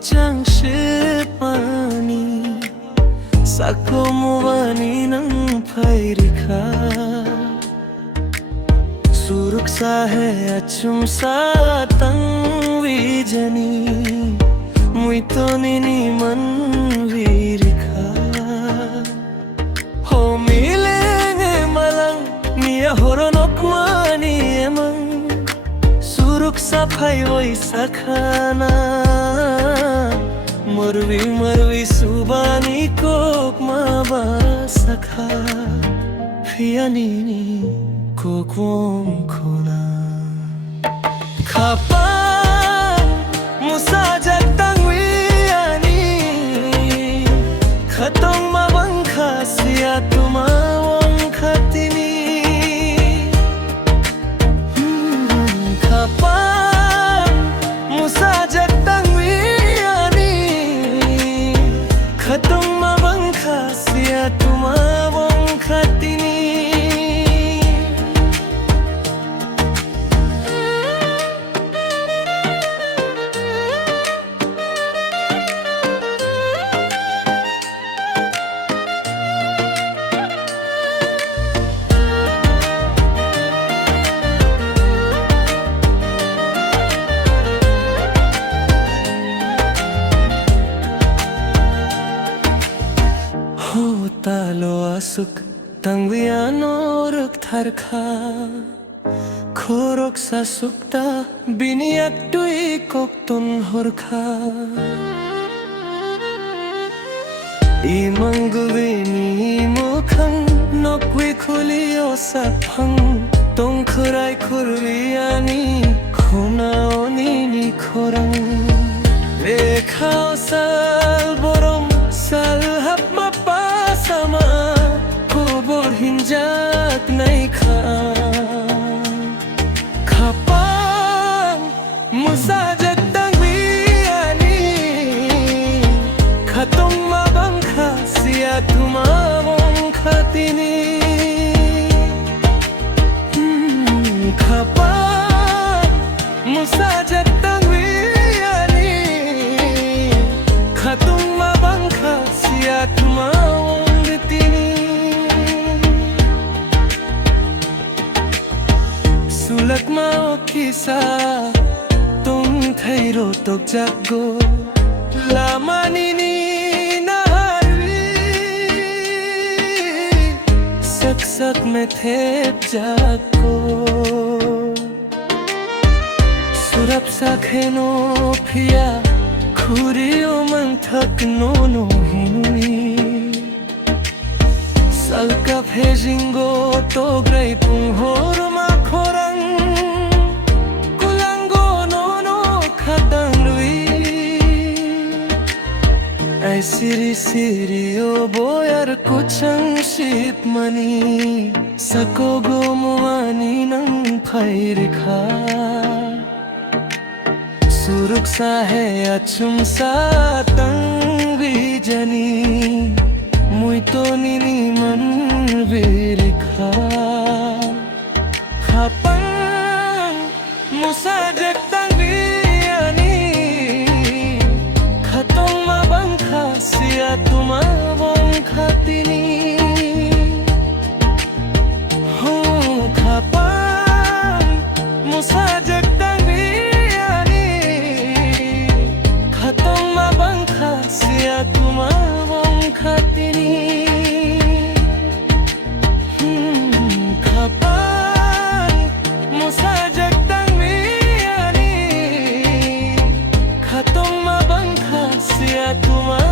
장실만이 쌓고 모아니 는 파이리카 수룩사해 아춤사 땅 위자니 무이토니니 만 위리카 호밀랭에 말랑 니야 호로녹마니 에망 Suruksa phaiwai sakhana Marwi marwi subani kokma ba sakha Fianini kokwom khona Khapa musajak tangwiani Khatong mabang khasiya tumawang khatini Musajak tangwiani Khatong mabang khasiya tumawang khatini Talo asuk tangwiano ruk tharkha Khorok sasukta biniyak tui koktun horkha Imanguvini mukhang nokwi khulio saphang Tongkhurai khurviani khuna onini khorang Lekhao sal borom sal hap mapa sama kubur hinjak naikha Khapang musajak tangwiani Khatong mabang khasiya tumawang khatini Khapang musajak tangwiani Khatong mabang khasiya tumawang Sulak mau kisah Tung thairo tok jago Lama nini nahari Sak sak me thep jago Surap sakheno phiya Khuriyo mang thak no no hinui Salka phejingo to grai punghor ma khorang Kulango no no khatang lui Ai siri siri o boyar kuchang ship mani Sakogo muani nang phairikha Suruksa hai achumsa tang bijani Muitonini man virikha Khapang musajak tangwiani Khatong mabang khasiya tumawang khatini Khapang musajak tangwiani Khatong mabang khasiya tumawang khatini Khapang musajak tangwiani Khatong mabang khasiya tumawang